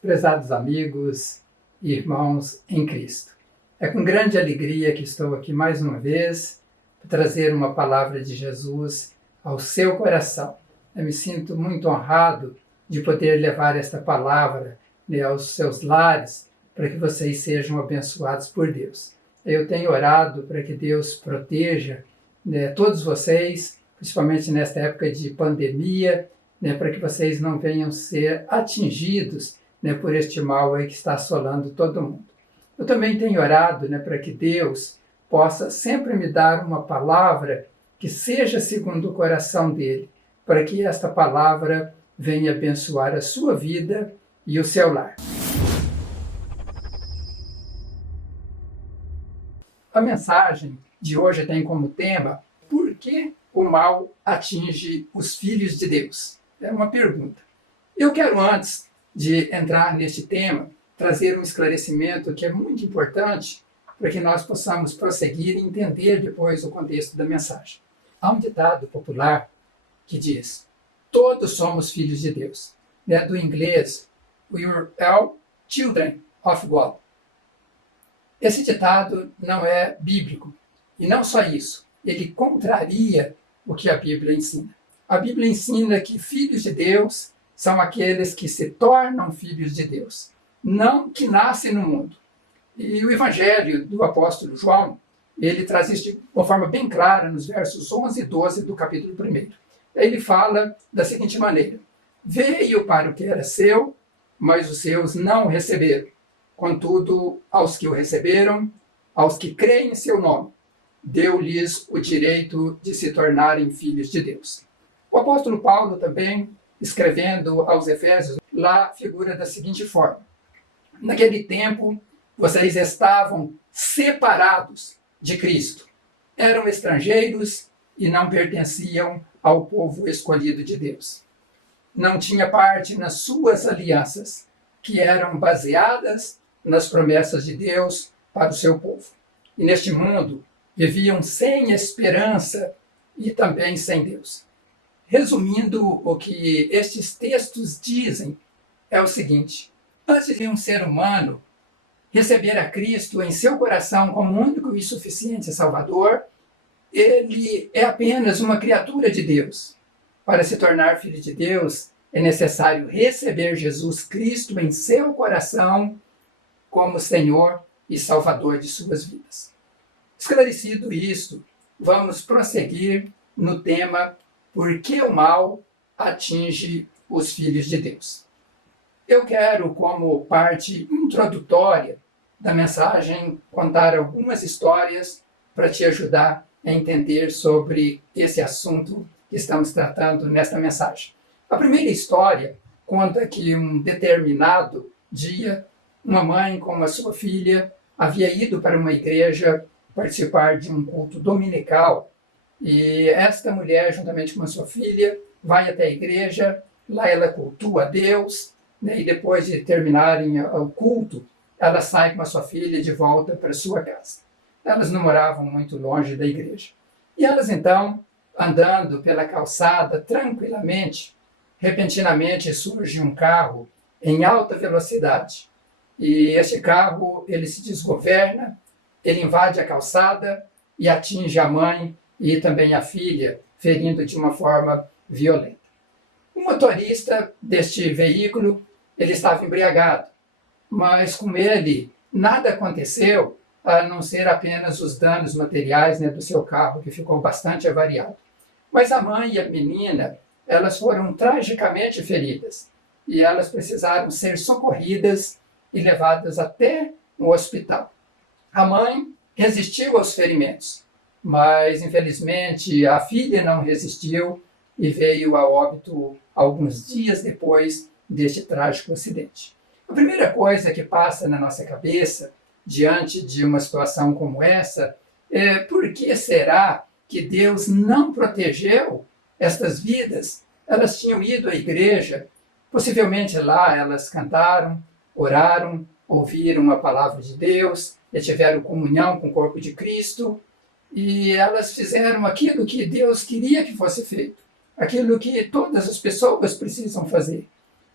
Prezados amigos e irmãos em Cristo. É com grande alegria que estou aqui mais uma vez para trazer uma palavra de Jesus ao seu coração. Eu me sinto muito honrado de poder levar esta palavra, aos seus lares, para que vocês sejam abençoados por Deus. Eu tenho orado para que Deus proteja todos vocês, principalmente nesta época de pandemia, para que vocês não venham ser atingidos por este mal aí que está assolando todo mundo. Eu também tenho orado para que Deus possa sempre me dar uma palavra que seja segundo o coração dele, para que esta palavra venha abençoar a sua vida e o seu lar. A mensagem de hoje tem como tema: por que o mal atinge os filhos de Deus? É uma pergunta. Eu quero, antes de entrar neste tema, trazer um esclarecimento que é muito importante para que nós possamos prosseguir e entender depois o contexto da mensagem. Há um ditado popular que diz: todos somos filhos de Deus. Do inglês, we are all children of God. Esse ditado não é bíblico. E não só isso, ele contraria o que a Bíblia ensina. A Bíblia ensina que filhos de Deus são aqueles que se tornam filhos de Deus, não que nascem no mundo. E o Evangelho do apóstolo João, ele traz isso de uma forma bem clara nos versos 11 e 12 do capítulo 1. Ele fala da seguinte maneira: veio para o que era seu, mas os seus não o receberam. Contudo, aos que o receberam, aos que creem em seu nome, deu-lhes o direito de se tornarem filhos de Deus. O apóstolo Paulo também, escrevendo aos Efésios, lá figura da seguinte forma: naquele tempo, vocês estavam separados de Cristo. Eram estrangeiros e não pertenciam ao povo escolhido de Deus. Não tinha parte nas suas alianças, que eram baseadas nas promessas de Deus para o seu povo. E neste mundo, viviam sem esperança e também sem Deus. Resumindo, o que estes textos dizem é o seguinte: antes de um ser humano receber a Cristo em seu coração como único e suficiente Salvador, ele é apenas uma criatura de Deus. Para se tornar filho de Deus, é necessário receber Jesus Cristo em seu coração como Senhor e Salvador de suas vidas. Esclarecido isto, vamos prosseguir no tema: por que o mal atinge os filhos de Deus? Eu quero, como parte introdutória da mensagem, contar algumas histórias para te ajudar a entender sobre esse assunto que estamos tratando nesta mensagem. A primeira história conta que um determinado dia, uma mãe com a sua filha havia ido para uma igreja participar de um culto dominical. E esta mulher, juntamente com a sua filha, vai até a igreja, lá ela cultua a Deus, e depois de terminarem o culto, ela sai com a sua filha de volta para sua casa. Elas não moravam muito longe da igreja. E elas então, andando pela calçada tranquilamente, repentinamente surge um carro em alta velocidade. E este carro, ele se desgoverna, ele invade a calçada e atinge a mãe e também a filha, ferindo de uma forma violenta. O motorista deste veículo, ele estava embriagado, mas com ele nada aconteceu, a não ser apenas os danos materiais do seu carro, que ficou bastante avariado. Mas a mãe e a menina, elas foram tragicamente feridas, e elas precisaram ser socorridas e levadas até o hospital. A mãe resistiu aos ferimentos, mas infelizmente a filha não resistiu e veio a óbito alguns dias depois deste trágico acidente. A primeira coisa que passa na nossa cabeça diante de uma situação como essa é: por que será que Deus não protegeu estas vidas? Elas tinham ido à igreja, possivelmente lá elas cantaram, oraram, ouviram a palavra de Deus, e tiveram comunhão com o corpo de Cristo, e elas fizeram aquilo que Deus queria que fosse feito, aquilo que todas as pessoas precisam fazer.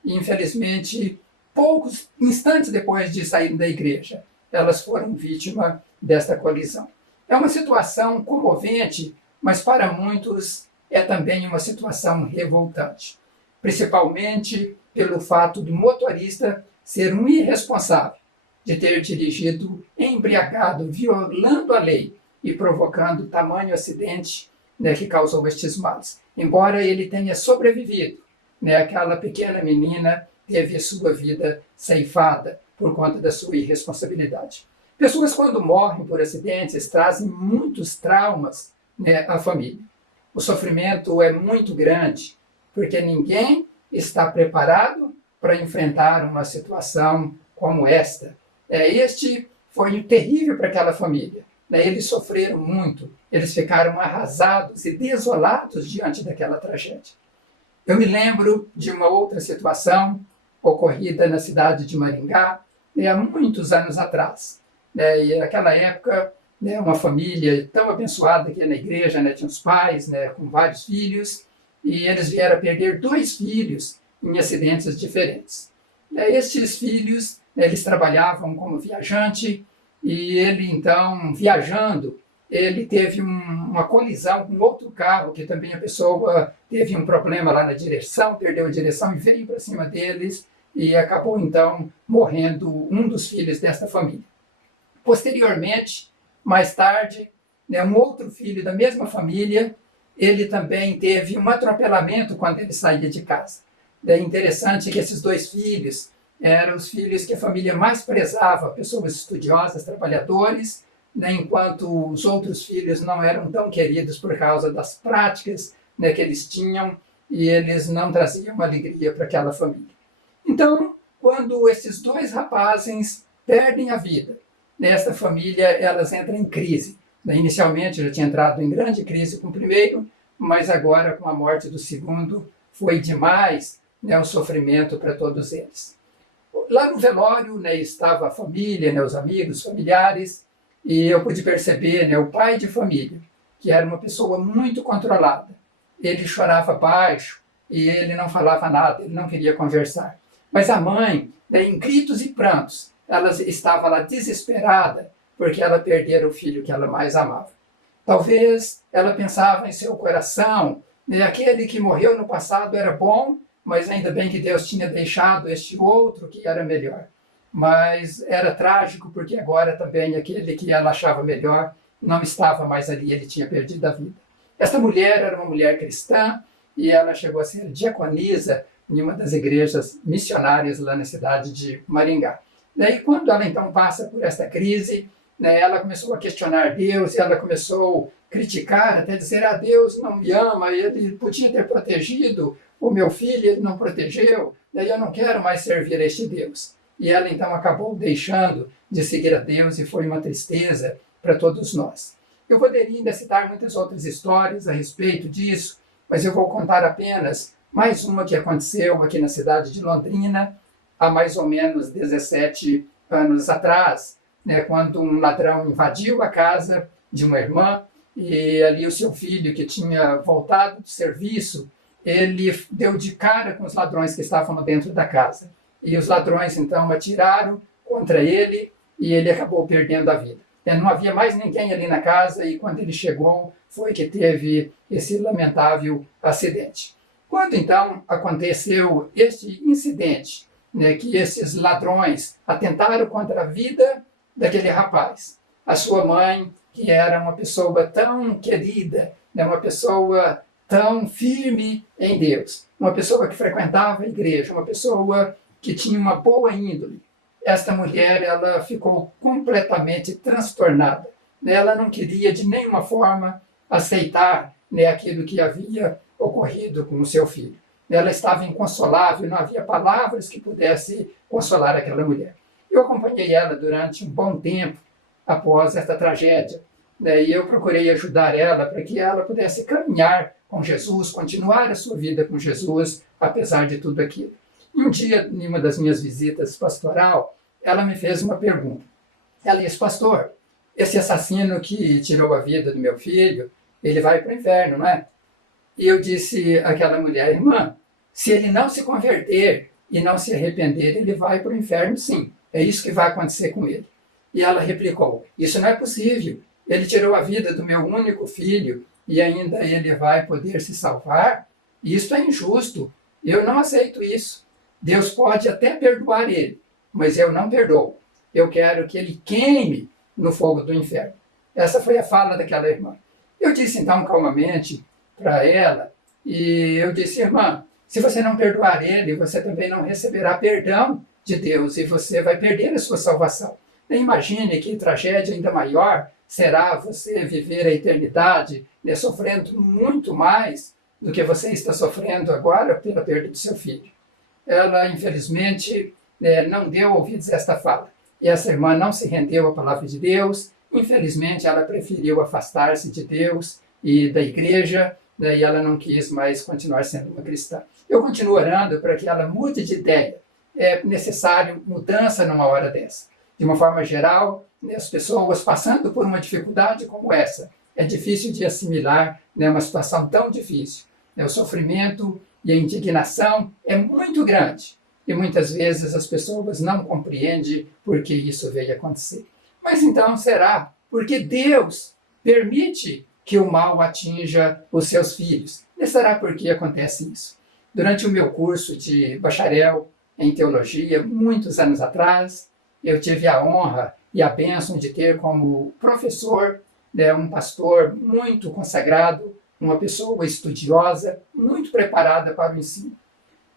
E, infelizmente, poucos instantes depois de sair da igreja, elas foram vítimas desta colisão. É uma situação comovente, mas para muitos é também uma situação revoltante, principalmente pelo fato do motorista ser um irresponsável, de ter dirigido embriagado, violando a lei e provocando tamanho acidente, né, que causou estes males. Embora ele tenha sobrevivido, né, aquela pequena menina teve sua vida ceifada por conta da sua irresponsabilidade. Pessoas, quando morrem por acidentes, trazem muitos traumas, né, à família. O sofrimento é muito grande, porque ninguém está preparado para enfrentar uma situação como esta. Este foi terrível para aquela família. Eles sofreram muito, eles ficaram arrasados e desolados diante daquela tragédia. Eu me lembro de uma outra situação ocorrida na cidade de Maringá, há muitos anos atrás. E naquela época, uma família tão abençoada que ia na igreja, tinha os pais, com vários filhos, e eles vieram a perder 2 filhos em acidentes diferentes. Estes filhos, eles trabalhavam como viajante, e ele, então, viajando, ele teve uma colisão com outro carro, que também a pessoa teve um problema lá na direção, perdeu a direção e veio para cima deles, e acabou, então, morrendo um dos filhos desta família. Posteriormente, mais tarde, um outro filho da mesma família, ele também teve um atropelamento quando ele saía de casa. É interessante que esses 2 filhos eram os filhos que a família mais prezava, pessoas estudiosas, trabalhadores, enquanto os outros filhos não eram tão queridos por causa das práticas, que eles tinham, e eles não traziam alegria para aquela família. Então, quando esses 2 rapazes perdem a vida, esta família, elas entram em crise. Inicialmente já tinha entrado em grande crise com o primeiro, mas agora com a morte do segundo foi demais, o sofrimento para todos eles. Lá no velório, estava a família, os amigos, familiares, e eu pude perceber, o pai de família, que era uma pessoa muito controlada. Ele chorava baixo e ele não falava nada, ele não queria conversar. Mas a mãe, em gritos e prantos, ela estava lá desesperada porque ela perdera o filho que ela mais amava. Talvez ela pensava em seu coração, aquele que morreu no passado era bom, mas ainda bem que Deus tinha deixado este outro que era melhor. Mas era trágico porque agora também aquele que ela achava melhor não estava mais ali, ele tinha perdido a vida. Esta mulher era uma mulher cristã e ela chegou a ser diaconisa em uma das igrejas missionárias lá na cidade de Maringá. Daí, quando ela então passa por esta crise, ela começou a questionar Deus, e ela começou a criticar, até dizer, Deus não me ama, ele podia ter protegido o meu filho, ele não protegeu, daí eu não quero mais servir a este Deus. E ela então acabou deixando de seguir a Deus, e foi uma tristeza para todos nós. Eu poderia ainda citar muitas outras histórias a respeito disso, mas eu vou contar apenas mais uma que aconteceu aqui na cidade de Londrina, há mais ou menos 17 anos atrás, quando um ladrão invadiu a casa de uma irmã, e ali o seu filho, que tinha voltado do serviço, ele deu de cara com os ladrões que estavam dentro da casa. E os ladrões, então, atiraram contra ele, e ele acabou perdendo a vida. Não havia mais ninguém ali na casa, e quando ele chegou, foi que teve esse lamentável acidente. Quando, então, aconteceu este incidente, que esses ladrões atentaram contra a vida daquele rapaz, a sua mãe, que era uma pessoa tão querida, uma pessoa tão firme em Deus, uma pessoa que frequentava a igreja, uma pessoa que tinha uma boa índole. Esta mulher, ela ficou completamente transtornada. Ela não queria de nenhuma forma aceitar aquilo que havia ocorrido com o seu filho. Ela estava inconsolável, não havia palavras que pudessem consolar aquela mulher. Eu acompanhei ela durante um bom tempo após esta tragédia, e eu procurei ajudar ela para que ela pudesse caminhar com Jesus, continuar a sua vida com Jesus, apesar de tudo aquilo. E um dia, em uma das minhas visitas pastoral, ela me fez uma pergunta. Ela disse, pastor, esse assassino que tirou a vida do meu filho, ele vai para o inferno, não é? E eu disse àquela mulher, irmã, se ele não se converter, e não se arrepender, ele vai para o inferno, sim. É isso que vai acontecer com ele. E ela replicou: isso não é possível. Ele tirou a vida do meu único filho e ainda ele vai poder se salvar? Isso é injusto. Eu não aceito isso. Deus pode até perdoar ele, mas eu não perdoo. Eu quero que ele queime no fogo do inferno. Essa foi a fala daquela irmã. Eu disse então calmamente para ela, e eu disse: irmã, se você não perdoar ele, você também não receberá perdão de Deus e você vai perder a sua salvação. Imagine que tragédia ainda maior será você viver a eternidade, né, sofrendo muito mais do que você está sofrendo agora pela perda do seu filho. Ela, infelizmente, não deu ouvidos a esta fala. E essa irmã não se rendeu à palavra de Deus. Infelizmente, ela preferiu afastar-se de Deus e da igreja, né, e ela não quis mais continuar sendo uma cristã. Eu continuo orando para que ela mude de ideia. É necessário mudança numa hora dessa. De uma forma geral, né, as pessoas passando por uma dificuldade como essa, é difícil de assimilar, né, uma situação tão difícil. O sofrimento e a indignação é muito grande. E muitas vezes as pessoas não compreendem por que isso veio acontecer. Mas então será porque Deus permite que o mal atinja os seus filhos? E será por que acontece isso? Durante o meu curso de bacharel em teologia, muitos anos atrás, eu tive a honra e a bênção de ter como professor, né, um pastor muito consagrado, uma pessoa estudiosa, muito preparada para o ensino.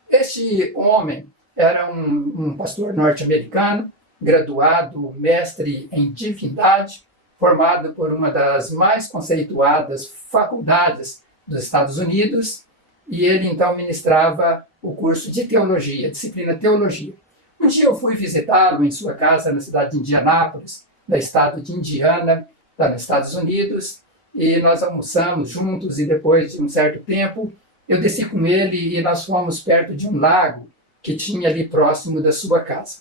Este homem era um pastor norte-americano, graduado, mestre em divindade, formado por uma das mais conceituadas faculdades dos Estados Unidos, e ele então ministrava o curso de teologia, disciplina teologia. Um dia eu fui visitá-lo em sua casa na cidade de Indianápolis, no estado de Indiana, lá nos Estados Unidos, e nós almoçamos juntos, e depois de um certo tempo, eu desci com ele e nós fomos perto de um lago que tinha ali próximo da sua casa.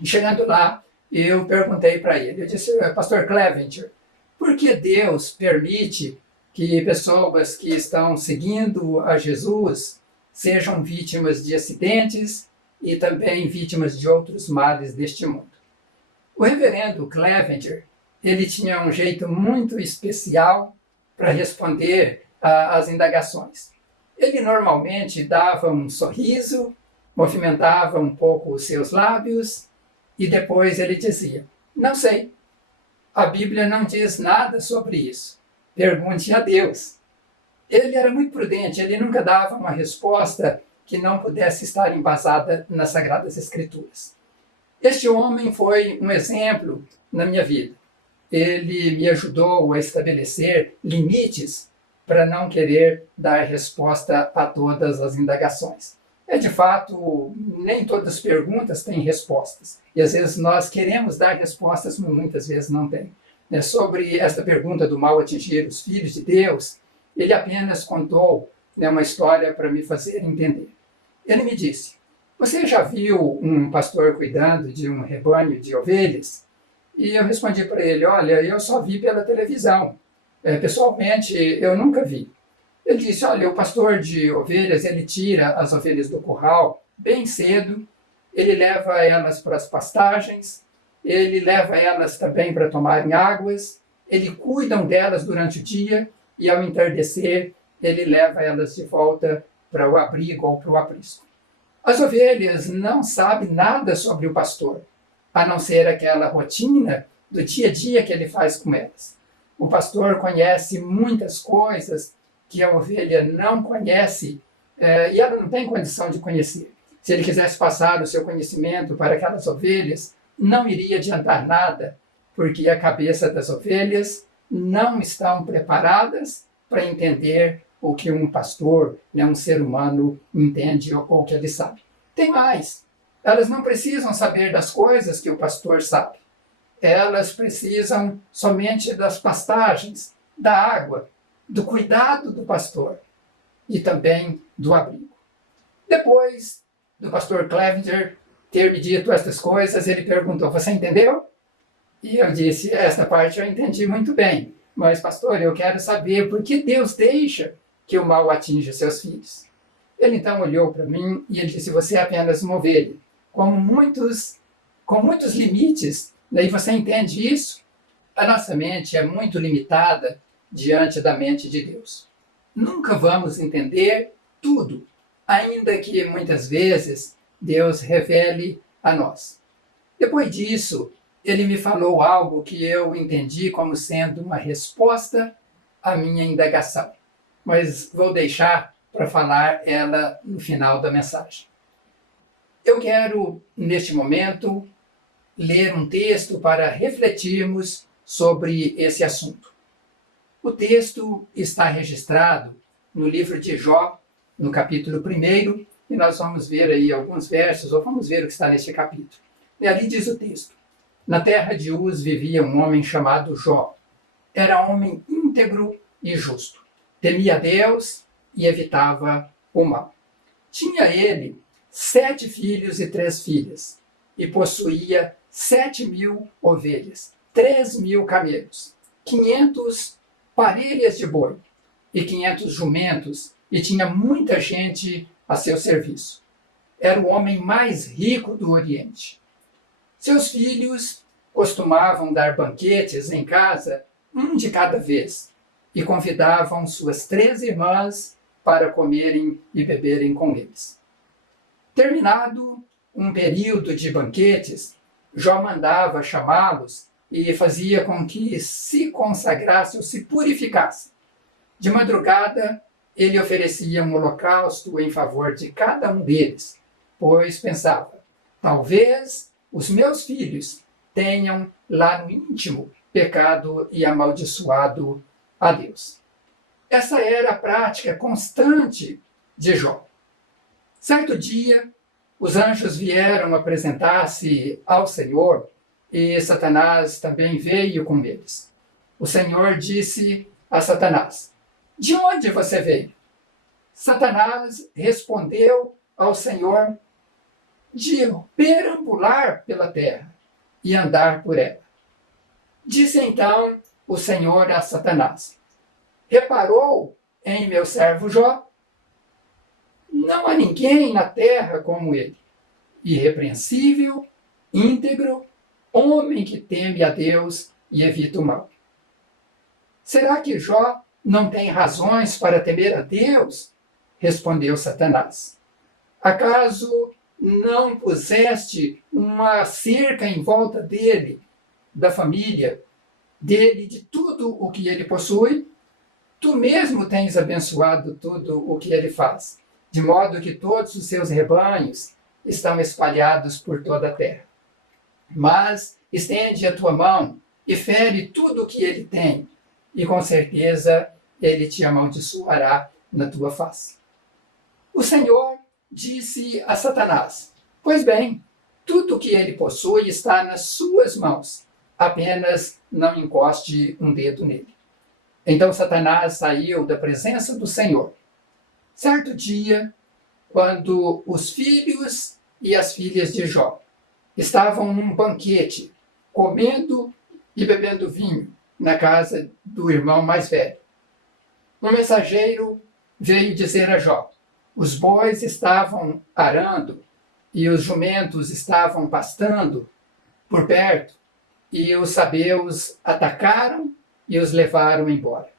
E chegando lá, eu perguntei para ele, eu disse: pastor Clevenger, por que Deus permite que pessoas que estão seguindo a Jesus sejam vítimas de acidentes e também vítimas de outros males deste mundo? O reverendo Clevenger, ele tinha um jeito muito especial para responder às indagações. Ele normalmente dava um sorriso, movimentava um pouco os seus lábios e depois ele dizia: não sei, a Bíblia não diz nada sobre isso, pergunte a Deus. Ele era muito prudente, ele nunca dava uma resposta que não pudesse estar embasada nas Sagradas Escrituras. Este homem foi um exemplo na minha vida. Ele me ajudou a estabelecer limites para não querer dar resposta a todas as indagações. De fato, nem todas as perguntas têm respostas. E às vezes nós queremos dar respostas, mas muitas vezes não tem. Sobre esta pergunta do mal atingir os filhos de Deus, ele apenas contou uma história para me fazer entender. Ele me disse: você já viu um pastor cuidando de um rebanho de ovelhas? E eu respondi para ele: olha, eu só vi pela televisão. Pessoalmente, eu nunca vi. Ele disse: olha, o pastor de ovelhas, ele tira as ovelhas do curral bem cedo, ele leva elas para as pastagens, ele leva elas também para tomarem águas, ele cuida delas durante o dia e ao entardecer ele leva elas de volta para o abrigo ou para o aprisco. As ovelhas não sabem nada sobre o pastor, a não ser aquela rotina do dia a dia que ele faz com elas. O pastor conhece muitas coisas que a ovelha não conhece e ela não tem condição de conhecer. Se ele quisesse passar o seu conhecimento para aquelas ovelhas, não iria adiantar nada, porque a cabeça das ovelhas não estão preparadas para entender o que um pastor, um ser humano, entende ou que ele sabe. Tem mais, elas não precisam saber das coisas que o pastor sabe. Elas precisam somente das pastagens, da água, do cuidado do pastor e também do abrigo. Depois do pastor Clevenger ter me dito estas coisas, ele perguntou: você entendeu? E eu disse: esta parte eu entendi muito bem, mas pastor, eu quero saber por que Deus deixa que o mal atinja seus filhos. Ele então olhou para mim e ele disse: você é apenas uma ovelha, com muitos limites. Daí você entende isso? A nossa mente é muito limitada diante da mente de Deus. Nunca vamos entender tudo, ainda que muitas vezes Deus revele a nós. Depois disso, ele me falou algo que eu entendi como sendo uma resposta à minha indagação, mas vou deixar para falar ela no final da mensagem. Eu quero, neste momento, ler um texto para refletirmos sobre esse assunto. O texto está registrado no livro de Jó, no capítulo 1, e nós vamos ver aí alguns versos, ou vamos ver o que está neste capítulo. E ali diz o texto: na terra de Uz vivia um homem chamado Jó. Era homem íntegro e justo. Temia Deus e evitava o mal. Tinha ele 7 filhos e 3 filhas, e possuía 7.000 ovelhas, 3.000 camelos, 500 parelhas de boi e 500 jumentos, e tinha muita gente a seu serviço. Era o homem mais rico do Oriente. Seus filhos costumavam dar banquetes em casa, um de cada vez, e convidavam suas 3 irmãs para comerem e beberem com eles. Terminado um período de banquetes, Jó mandava chamá-los e fazia com que se consagrasse ou se purificasse. De madrugada, ele oferecia um holocausto em favor de cada um deles, pois pensava: talvez os meus filhos tenham lá no íntimo pecado e amaldiçoado a Deus. Essa era a prática constante de Jó. Certo dia, os anjos vieram apresentar-se ao Senhor e Satanás também veio com eles. O Senhor disse a Satanás: de onde você veio? Satanás respondeu ao Senhor: de perambular pela terra e andar por ela. Disse então o Senhor a Satanás: reparou em meu servo Jó? Não há ninguém na terra como ele, irrepreensível, íntegro, homem que teme a Deus e evita o mal. Será que Jó não tem razões para temer a Deus? Respondeu Satanás. Acaso não puseste uma cerca em volta dele, da família, dele, de tudo o que ele possui? Tu mesmo tens abençoado tudo o que ele faz, de modo que todos os seus rebanhos estão espalhados por toda a terra. Mas estende a tua mão e fere tudo o que ele tem, e com certeza ele te amaldiçoará na tua face. O Senhor disse a Satanás: pois bem, tudo o que ele possui está nas suas mãos, apenas não encoste um dedo nele. Então Satanás saiu da presença do Senhor. Certo dia, quando os filhos e as filhas de Jó estavam num banquete, comendo e bebendo vinho, na casa do irmão mais velho, um mensageiro veio dizer a Jó: os bois estavam arando e os jumentos estavam pastando por perto, e os sabeus atacaram e os levaram embora.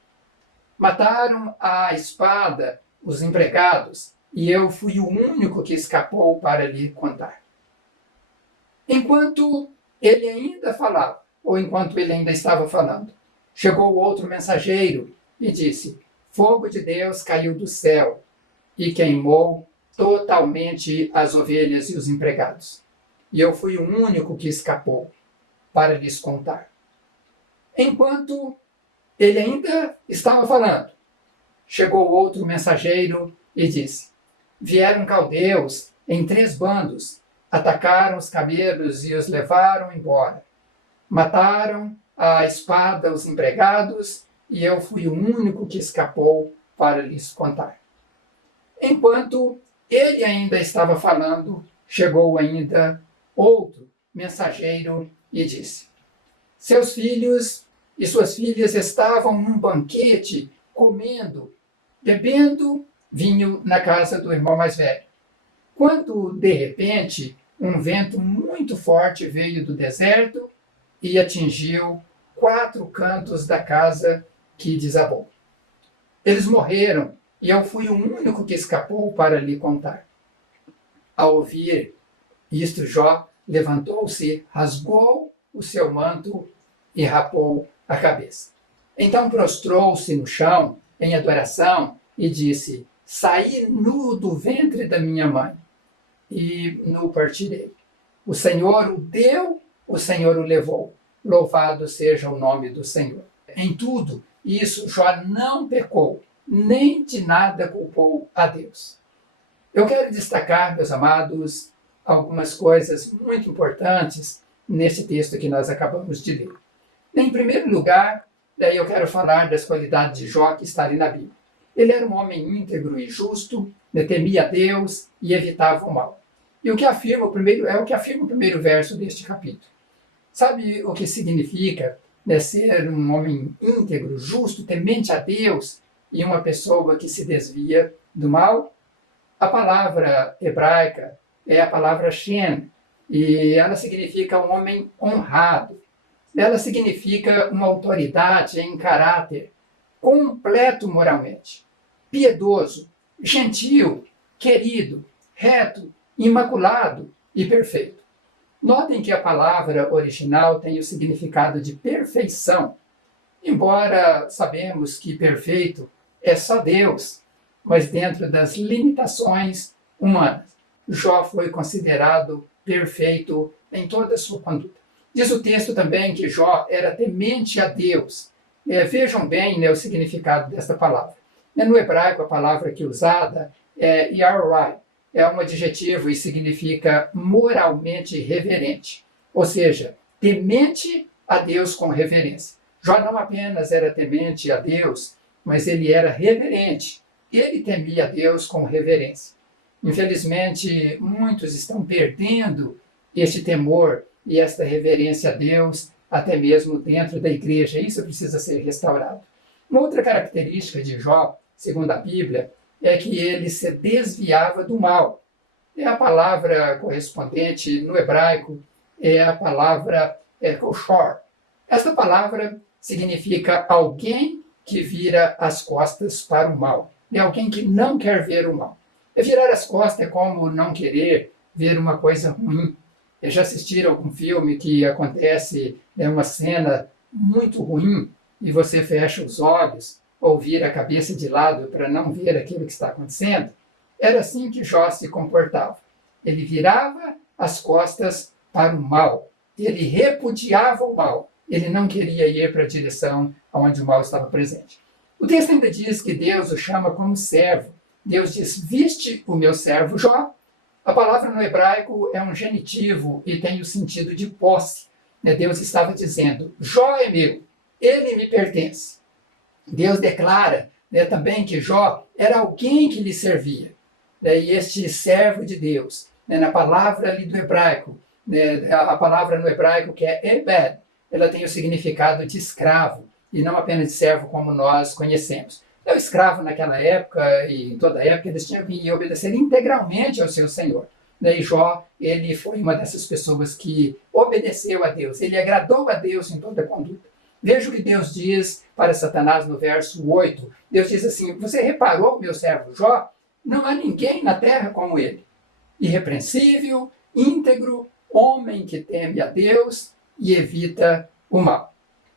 Mataram à espada os empregados, e eu fui o único que escapou para lhe contar. Enquanto ele ainda falava, ou enquanto ele ainda estava falando, chegou outro mensageiro e disse: fogo de Deus caiu do céu e queimou totalmente as ovelhas e os empregados. E eu fui o único que escapou para lhes contar. Enquanto ele ainda estava falando, chegou outro mensageiro e disse: vieram caldeus em 3 bandos, atacaram os camelos e os levaram embora. Mataram à espada os empregados, e eu fui o único que escapou para lhes contar. Enquanto ele ainda estava falando, chegou ainda outro mensageiro e disse: seus filhos e suas filhas estavam num banquete, comendo, bebendo vinho na casa do irmão mais velho. Quando, de repente, um vento muito forte veio do deserto e atingiu 4 cantos da casa, que desabou. Eles morreram e eu fui o único que escapou para lhe contar. Ao ouvir isto, Jó levantou-se, rasgou o seu manto e rapou a cabeça. Então prostrou-se no chão em adoração e disse: saí nu do ventre da minha mãe e nu partirei. O Senhor o deu, o Senhor o levou. Louvado seja o nome do Senhor. Em tudo isso, Jó não pecou, nem de nada culpou a Deus. Eu quero destacar, meus amados, algumas coisas muito importantes nesse texto que nós acabamos de ler. Em primeiro lugar, daí eu quero falar das qualidades de Jó que está ali na Bíblia. Ele era um homem íntegro e justo, temia a Deus e evitava o mal. E o que afirma o primeiro verso deste capítulo. Sabe o que significa ser um homem íntegro, justo, temente a Deus e uma pessoa que se desvia do mal? A palavra hebraica é a palavra Shem, e ela significa um homem honrado. Ela significa uma autoridade em caráter, completo moralmente, piedoso, gentil, querido, reto, imaculado e perfeito. Notem que a palavra original tem o significado de perfeição, embora sabemos que perfeito é só Deus, mas dentro das limitações humanas. Jó foi considerado perfeito em toda a sua conduta. Diz o texto também que Jó era temente a Deus. Vejam bem, o significado desta palavra. No hebraico, a palavra aqui usada é yarai, é um adjetivo e significa moralmente reverente, ou seja, temente a Deus com reverência. Jó não apenas era temente a Deus, mas ele era reverente. Ele temia a Deus com reverência. Infelizmente, muitos estão perdendo este temor e esta reverência a Deus, até mesmo dentro da igreja. Isso precisa ser restaurado. Uma outra característica de Jó, segundo a Bíblia, é que ele se desviava do mal. A palavra correspondente no hebraico é a palavra koshor. Esta palavra significa alguém que vira as costas para o mal. É alguém que não quer ver o mal. Virar as costas é como não querer ver uma coisa ruim. Já assistiram algum filme que acontece uma cena muito ruim e você fecha os olhos ou vira a cabeça de lado para não ver aquilo que está acontecendo? Era assim que Jó se comportava. Ele virava as costas para o mal. Ele repudiava o mal. Ele não queria ir para a direção onde o mal estava presente. O texto ainda diz que Deus o chama como servo. Deus diz: viste o meu servo Jó. A palavra no hebraico é um genitivo e tem o sentido de posse. Deus estava dizendo: Jó é meu, ele me pertence. Deus declara também que Jó era alguém que lhe servia. E este servo de Deus, na palavra ali do hebraico, a palavra no hebraico que é ebed, ela tem o significado de escravo, e não apenas de servo como nós conhecemos. O escravo naquela época e em toda a época, eles tinham que obedecer integralmente ao seu senhor. E Jó, ele foi uma dessas pessoas que obedeceu a Deus, ele agradou a Deus em toda a conduta. Veja o que Deus diz para Satanás no verso 8. Deus diz assim: você reparou, meu servo Jó? Não há ninguém na terra como ele. Irrepreensível, íntegro, homem que teme a Deus e evita o mal.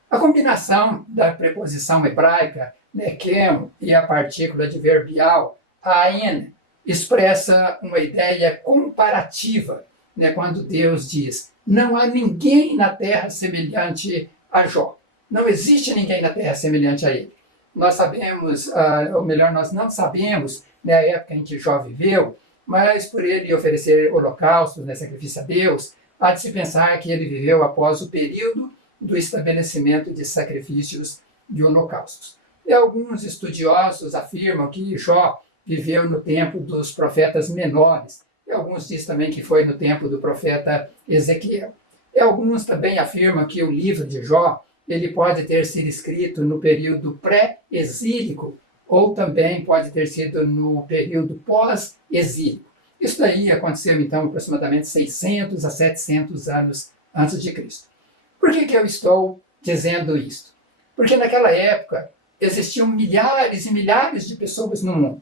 A combinação da preposição hebraica nekem e a partícula adverbial aen expressa uma ideia comparativa, quando Deus diz: não há ninguém na terra semelhante a Jó. Não existe ninguém na terra semelhante a ele. Nós sabemos, ou melhor, nós não sabemos a época em que Jó viveu, mas por ele oferecer holocaustos, sacrifício a Deus, há de se pensar que ele viveu após o período do estabelecimento de sacrifícios de holocaustos. E alguns estudiosos afirmam que Jó viveu no tempo dos profetas menores, e alguns dizem também que foi no tempo do profeta Ezequiel. E alguns também afirmam que o livro de Jó ele pode ter sido escrito no período pré-exílico, ou também pode ter sido no período pós-exílio. Isso daí aconteceu, então, aproximadamente 600 a 700 anos antes de Cristo. Por que eu estou dizendo isto? Porque naquela época existiam milhares e milhares de pessoas no mundo.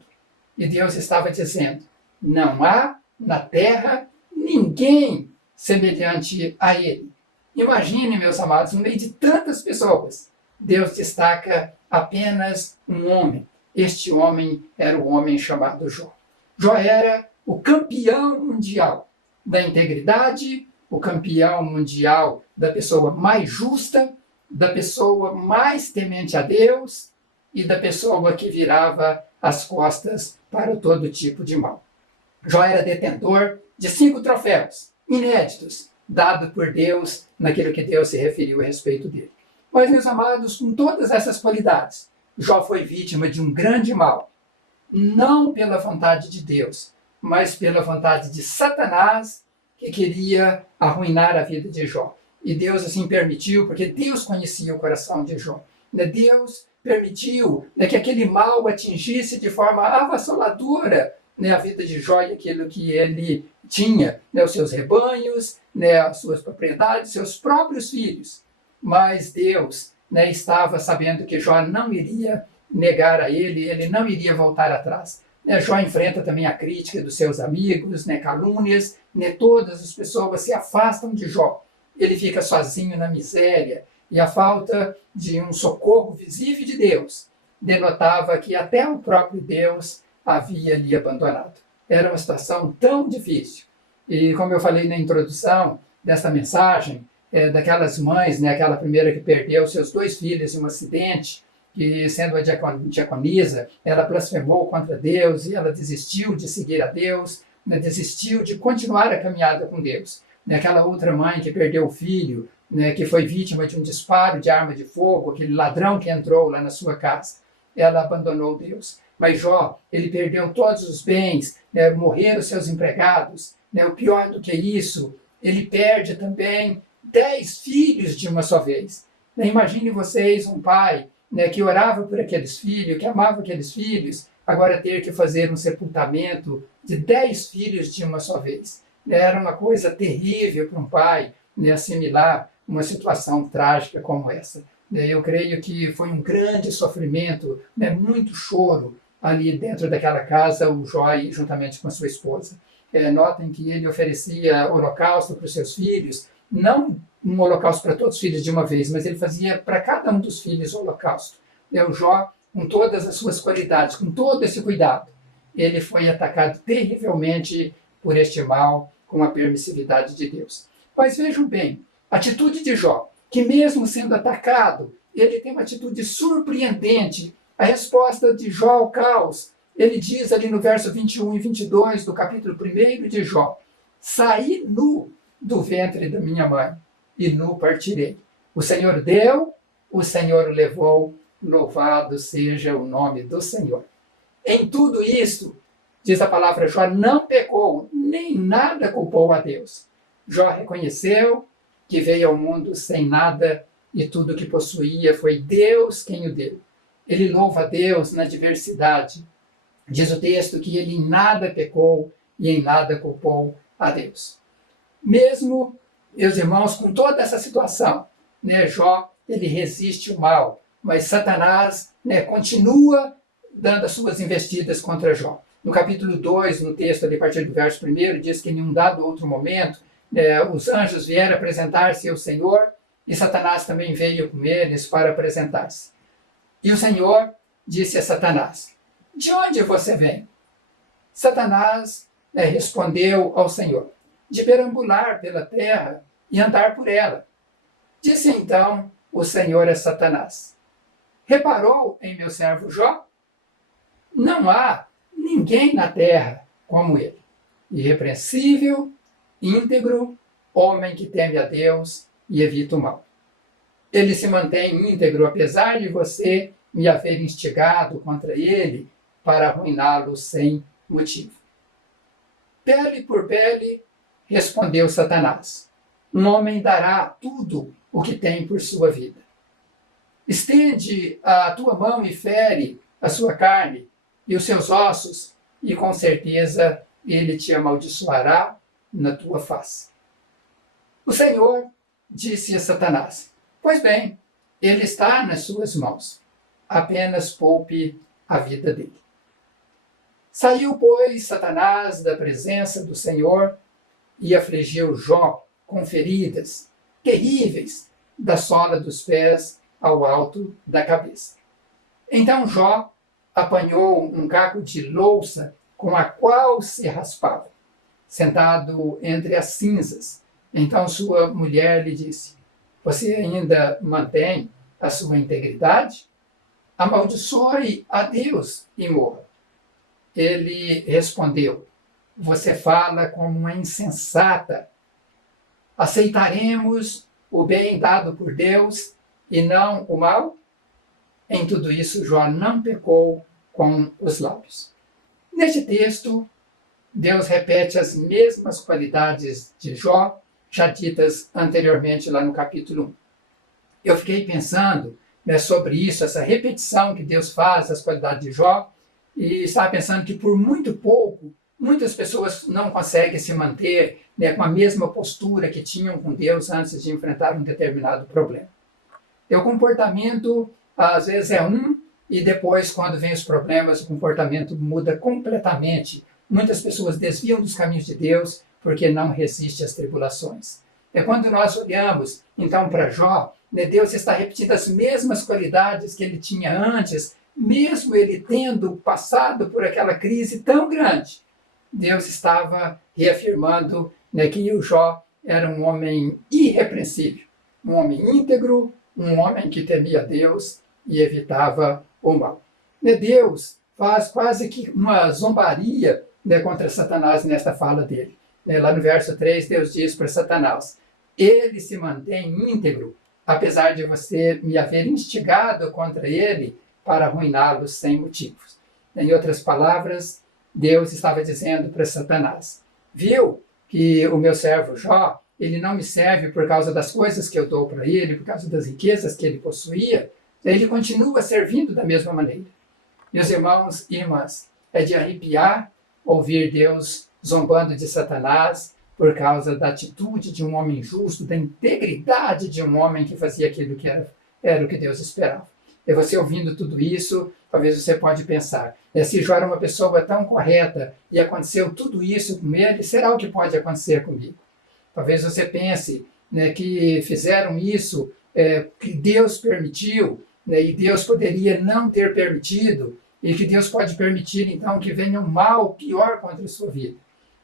E Deus estava dizendo, não há na terra ninguém semelhante a ele. Imagine, meus amados, no meio de tantas pessoas, Deus destaca apenas um homem. Este homem era o homem chamado Jó. Jó era o campeão mundial da integridade, o campeão mundial da pessoa mais justa, da pessoa mais temente a Deus e da pessoa que virava as costas para todo tipo de mal. Jó era detentor de 5 troféus inéditos, dados por Deus naquilo que Deus se referiu a respeito dele. Mas, meus amados, com todas essas qualidades, Jó foi vítima de um grande mal, não pela vontade de Deus, mas pela vontade de Satanás, que queria arruinar a vida de Jó. E Deus assim permitiu, porque Deus conhecia o coração de Jó. Deus permitiu que aquele mal atingisse de forma avassaladora a vida de Jó e aquilo que ele tinha, os seus rebanhos, as suas propriedades, seus próprios filhos. Mas Deus estava sabendo que Jó não iria negar a ele não iria voltar atrás. Jó enfrenta também a crítica dos seus amigos, calúnias, todas as pessoas se afastam de Jó. Ele fica sozinho na miséria, e a falta de um socorro visível de Deus denotava que até o próprio Deus havia lhe abandonado. Era uma situação tão difícil. E como eu falei na introdução dessa mensagem, daquelas mães, aquela primeira que perdeu seus 2 filhos em um acidente, que sendo a diaconisa, ela blasfemou contra Deus e ela desistiu de seguir a Deus, desistiu de continuar a caminhada com Deus. Aquela outra mãe que perdeu o filho, que foi vítima de um disparo de arma de fogo, aquele ladrão que entrou lá na sua casa, ela abandonou Deus. Mas Jó, ele perdeu todos os bens, morreram seus empregados. O pior do que isso, ele perde também 10 filhos de uma só vez. Imagine vocês um pai que orava por aqueles filhos, que amava aqueles filhos, agora ter que fazer um sepultamento de 10 filhos de uma só vez. Era uma coisa terrível para um pai assimilar uma situação trágica como essa. Eu creio que foi um grande sofrimento, muito choro ali dentro daquela casa, o Jó juntamente com a sua esposa. Notem que ele oferecia holocausto para os seus filhos, não um holocausto para todos os filhos de uma vez, mas ele fazia para cada um dos filhos holocausto. O Jó, com todas as suas qualidades, com todo esse cuidado, ele foi atacado terrivelmente por este mal, com a permissividade de Deus. Mas vejam bem, a atitude de Jó, que mesmo sendo atacado, ele tem uma atitude surpreendente. A resposta de Jó ao caos, ele diz ali no verso 21 e 22 do capítulo 1 de Jó, saí nu do ventre da minha mãe, e nu partirei. O Senhor deu, o Senhor levou, louvado seja o nome do Senhor. Em tudo isto, diz a palavra, Jó não pecou, nem nada culpou a Deus. Jó reconheceu que veio ao mundo sem nada e tudo que possuía foi Deus quem o deu. Ele louva a Deus na diversidade. Diz o texto que ele em nada pecou e em nada culpou a Deus. Mesmo, meus irmãos, com toda essa situação, Jó, ele resiste o mal, mas Satanás continua dando as suas investidas contra Jó. No capítulo 2, no texto, ali, a partir do verso 1, diz que em um dado outro momento, os anjos vieram apresentar-se ao Senhor, e Satanás também veio com eles para apresentar-se. E o Senhor disse a Satanás, de onde você vem? Satanás respondeu ao Senhor, de perambular pela terra e andar por ela. Disse então o Senhor a Satanás, reparou em meu servo Jó? Não há ninguém na terra como ele, irrepreensível, íntegro, homem que teme a Deus e evita o mal. Ele se mantém íntegro, apesar de você me haver instigado contra ele para arruiná-lo sem motivo. Pele por pele, respondeu Satanás, um homem dará tudo o que tem por sua vida. Estende a tua mão e fere a sua carne e os seus ossos, e com certeza ele te amaldiçoará na tua face. O Senhor disse a Satanás: pois bem, ele está nas suas mãos, apenas poupe a vida dele. Saiu, pois, Satanás da presença do Senhor e afligiu Jó com feridas terríveis da sola dos pés ao alto da cabeça. Então Jó apanhou um caco de louça com a qual se raspava, sentado entre as cinzas. Então sua mulher lhe disse: você ainda mantém a sua integridade? Amaldiçoe a Deus e morra. Ele respondeu: você fala como uma insensata. Aceitaremos o bem dado por Deus e não o mal? Em tudo isso, Jó não pecou com os lábios. Neste texto, Deus repete as mesmas qualidades de Jó, já ditas anteriormente lá no capítulo 1. Eu fiquei pensando sobre isso, essa repetição que Deus faz das qualidades de Jó, e estava pensando que por muito pouco, muitas pessoas não conseguem se manter com a mesma postura que tinham com Deus antes de enfrentar um determinado problema. O comportamento, às vezes, é e depois, quando vem os problemas, o comportamento muda completamente. Muitas pessoas desviam dos caminhos de Deus porque não resistem às tribulações. Quando nós olhamos, então, para Jó, Deus está repetindo as mesmas qualidades que ele tinha antes, mesmo ele tendo passado por aquela crise tão grande. Deus estava reafirmando que o Jó era um homem irrepreensível, um homem íntegro, um homem que temia Deus e evitava o mal. Deus faz quase que uma zombaria contra Satanás nesta fala dele. Lá no verso 3, Deus diz para Satanás: ele se mantém íntegro, apesar de você me haver instigado contra ele para arruiná-lo sem motivos. Em outras palavras, Deus estava dizendo para Satanás: viu que o meu servo Jó, ele não me serve por causa das coisas que eu dou para ele, por causa das riquezas que ele possuía, ele continua servindo da mesma maneira. Meus irmãos e irmãs, é de arrepiar ouvir Deus zombando de Satanás por causa da atitude de um homem justo, da integridade de um homem que fazia aquilo que era o que Deus esperava. E você ouvindo tudo isso, talvez você pode pensar: se Jó era uma pessoa tão correta e aconteceu tudo isso com ele, será o que pode acontecer comigo? Talvez você pense que fizeram isso, que Deus permitiu, e Deus poderia não ter permitido, e que Deus pode permitir, então, que venha um mal pior contra a sua vida.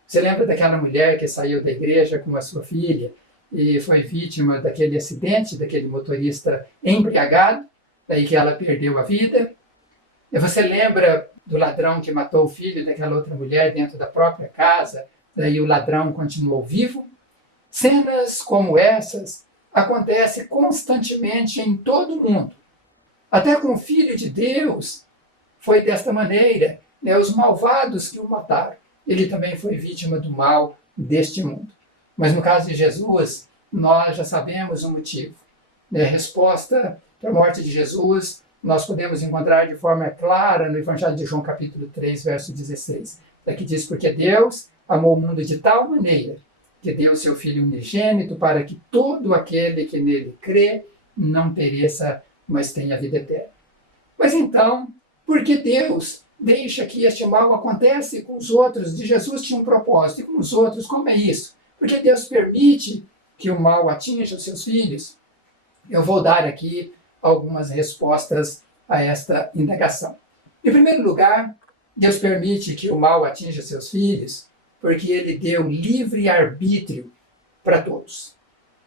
Você lembra daquela mulher que saiu da igreja com a sua filha e foi vítima daquele acidente, daquele motorista embriagado, daí que ela perdeu a vida? E você lembra do ladrão que matou o filho daquela outra mulher dentro da própria casa, daí o ladrão continuou vivo? Cenas como essas acontecem constantemente em todo o mundo. Até com o Filho de Deus foi desta maneira. Os malvados que o mataram, ele também foi vítima do mal deste mundo. Mas no caso de Jesus, nós já sabemos o motivo. A resposta para a morte de Jesus nós podemos encontrar de forma clara no Evangelho de João, capítulo 3, verso 16. Aqui diz: porque Deus amou o mundo de tal maneira que deu seu Filho unigênito para que todo aquele que nele crê não pereça, mas tenha vida eterna. Mas então, por que Deus deixa que este mal acontece com os outros? De Jesus tinha um propósito, e com os outros, como é isso? Porque Deus permite que o mal atinja os seus filhos? Eu vou dar aqui algumas respostas a esta indagação. Em primeiro lugar, Deus permite que o mal atinja seus filhos porque ele deu livre arbítrio para todos.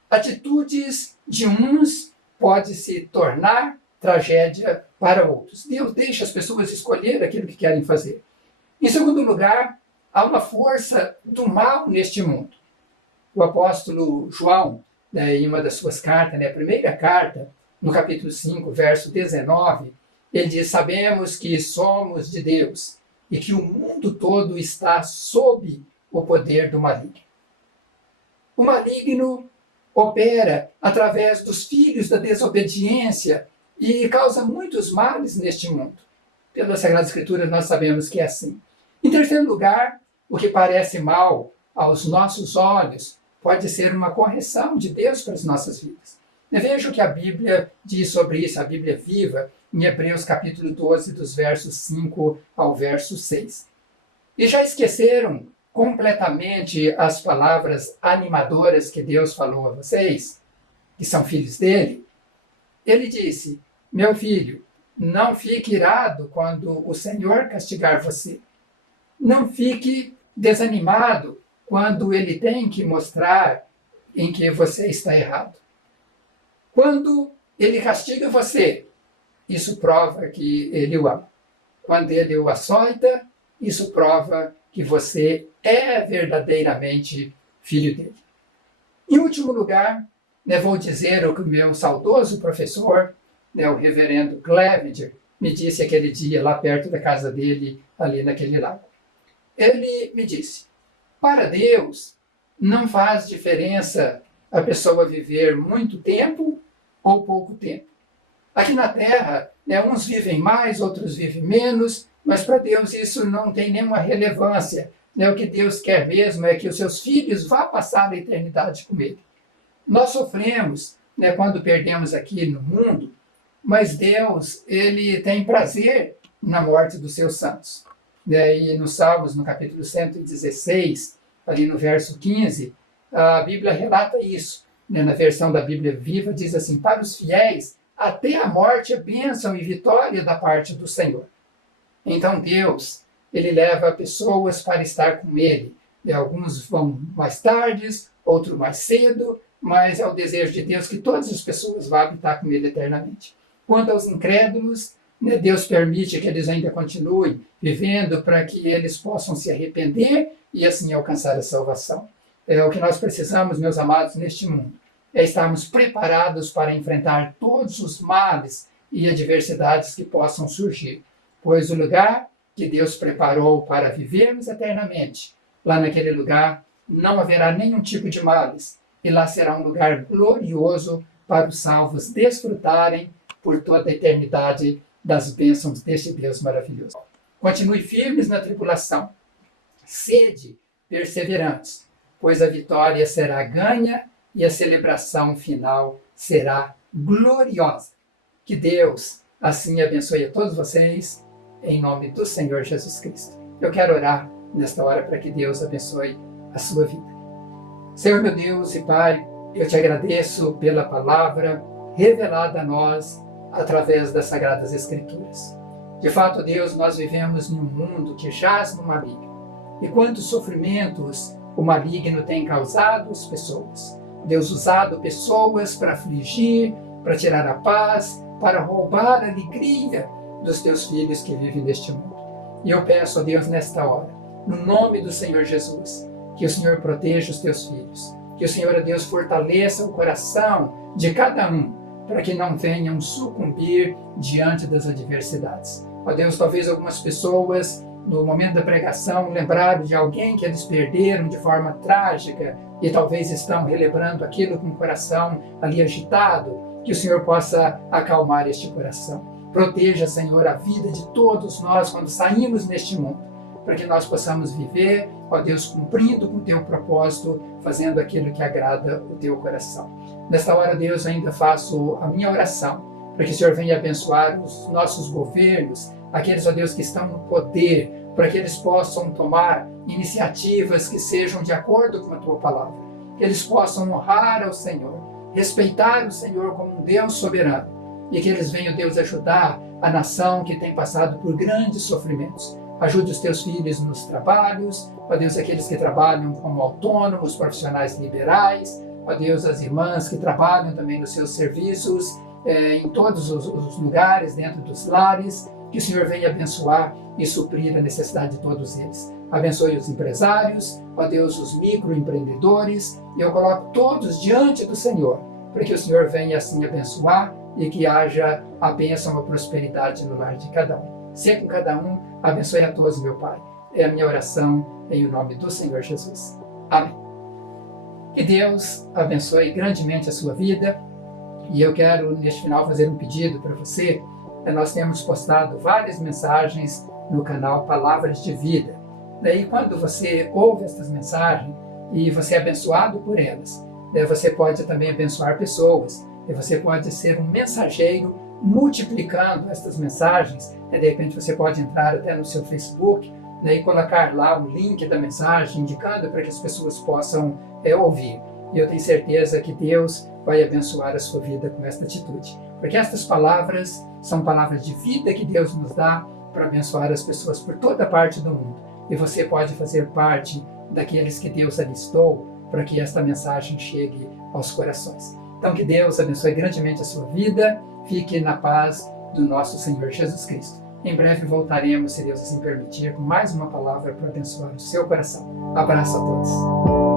Atitudes de uns podem se tornar tragédia para outros. Deus deixa as pessoas escolher aquilo que querem fazer. Em segundo lugar, há uma força do mal neste mundo. O apóstolo João, em uma das suas cartas, a primeira carta, no capítulo 5, verso 19, ele diz: sabemos que somos de Deus e que o mundo todo está sob o poder do maligno. O maligno opera através dos filhos da desobediência e causa muitos males neste mundo. Pelas Sagradas Escrituras nós sabemos que é assim. Em terceiro lugar, o que parece mal aos nossos olhos pode ser uma correção de Deus para as nossas vidas. Veja o que a Bíblia diz sobre isso, a Bíblia viva, em Hebreus capítulo 12, dos versos 5 ao verso 6. E já esqueceram completamente as palavras animadoras que Deus falou a vocês, que são filhos dele? Ele disse: meu filho, não fique irado quando o Senhor castigar você. Não fique desanimado quando ele tem que mostrar em que você está errado. Quando ele castiga você, isso prova que ele o ama. Quando ele o açoita, isso prova que você é verdadeiramente filho dele. Em último lugar, vou dizer o que o meu saudoso professor, o reverendo Clevenger, me disse aquele dia lá perto da casa dele, ali naquele lago. Ele me disse: para Deus, não faz diferença a pessoa viver muito tempo ou pouco tempo. Aqui na Terra, uns vivem mais, outros vivem menos, mas para Deus isso não tem nenhuma relevância. O que Deus quer mesmo é que os seus filhos vá passar a eternidade com Ele. Nós sofremos quando perdemos aqui no mundo, mas Deus, Ele tem prazer na morte dos seus santos. E nos Salmos, no capítulo 116, ali no verso 15, a Bíblia relata isso. Na versão da Bíblia Viva diz assim: para os fiéis, até a morte é bênção e vitória da parte do Senhor. Então Deus, Ele leva pessoas para estar com Ele. Alguns vão mais tarde, outros mais cedo, mas é o desejo de Deus que todas as pessoas vão habitar com Ele eternamente. Quanto aos incrédulos, Deus permite que eles ainda continuem vivendo para que eles possam se arrepender e assim alcançar a salvação. O que nós precisamos, meus amados, neste mundo, é estarmos preparados para enfrentar todos os males e adversidades que possam surgir, pois o lugar que Deus preparou para vivermos eternamente, lá naquele lugar não haverá nenhum tipo de males, e lá será um lugar glorioso para os salvos desfrutarem por toda a eternidade das bênçãos deste Deus maravilhoso. Continue firmes na tribulação, sede perseverantes, pois a vitória será ganha e a celebração final será gloriosa. Que Deus assim abençoe a todos vocês, em nome do Senhor Jesus Cristo. Eu quero orar nesta hora para que Deus abençoe a sua vida. Senhor meu Deus e Pai, eu te agradeço pela palavra revelada a nós através das Sagradas Escrituras. De fato, Deus, nós vivemos num mundo que jaz no maligno. E quantos sofrimentos o maligno tem causado às pessoas. Deus usado pessoas para afligir, para tirar a paz, para roubar a alegria dos teus filhos que vivem neste mundo. E eu peço a Deus nesta hora, no nome do Senhor Jesus, que o Senhor proteja os teus filhos, que o Senhor, Deus, fortaleça o coração de cada um, para que não venham sucumbir diante das adversidades. Ó Deus, talvez algumas pessoas, no momento da pregação, lembraram de alguém que eles perderam de forma trágica e talvez estão relembrando aquilo com o coração ali agitado, que o Senhor possa acalmar este coração. Proteja, Senhor, a vida de todos nós quando saímos neste mundo, para que nós possamos viver, ó Deus, cumprindo com o teu propósito, fazendo aquilo que agrada o teu coração. Nesta hora, Deus, ainda faço a minha oração, para que o Senhor venha abençoar os nossos governos, aqueles, ó Deus, que estão no poder, para que eles possam tomar iniciativas que sejam de acordo com a tua palavra, que eles possam honrar ao Senhor, respeitar o Senhor como um Deus soberano, e que eles venham, Deus, ajudar a nação que tem passado por grandes sofrimentos. Ajude os teus filhos nos trabalhos, ó Deus, aqueles que trabalham como autônomos, profissionais liberais, ó Deus, as irmãs que trabalham também nos seus serviços, em todos os lugares, dentro dos lares, que o Senhor venha abençoar e suprir a necessidade de todos eles. Abençoe os empresários, ó Deus, os microempreendedores, e eu coloco todos diante do Senhor, para que o Senhor venha assim abençoar e que haja a bênção, a prosperidade no lar de cada um. Seja com cada um, abençoe a todos, meu Pai. É a minha oração em nome do Senhor Jesus. Amém. Que Deus abençoe grandemente a sua vida. E eu quero, neste final, fazer um pedido para você. nós temos postado várias mensagens no canal Palavras de Vida. Daí, quando você ouve essas mensagens e você é abençoado por elas, daí você pode também abençoar pessoas, e você pode ser um mensageiro multiplicando essas mensagens. De repente você pode entrar até no seu Facebook, e colocar lá o link da mensagem, indicando para que as pessoas possam ouvir. E eu tenho certeza que Deus vai abençoar a sua vida com esta atitude. Porque estas palavras são palavras de vida que Deus nos dá para abençoar as pessoas por toda parte do mundo. E você pode fazer parte daqueles que Deus alistou para que esta mensagem chegue aos corações. Então que Deus abençoe grandemente a sua vida. Fique na paz do nosso Senhor Jesus Cristo. Em breve voltaremos, se Deus assim permitir, com mais uma palavra para abençoar o seu coração. Abraço a todos.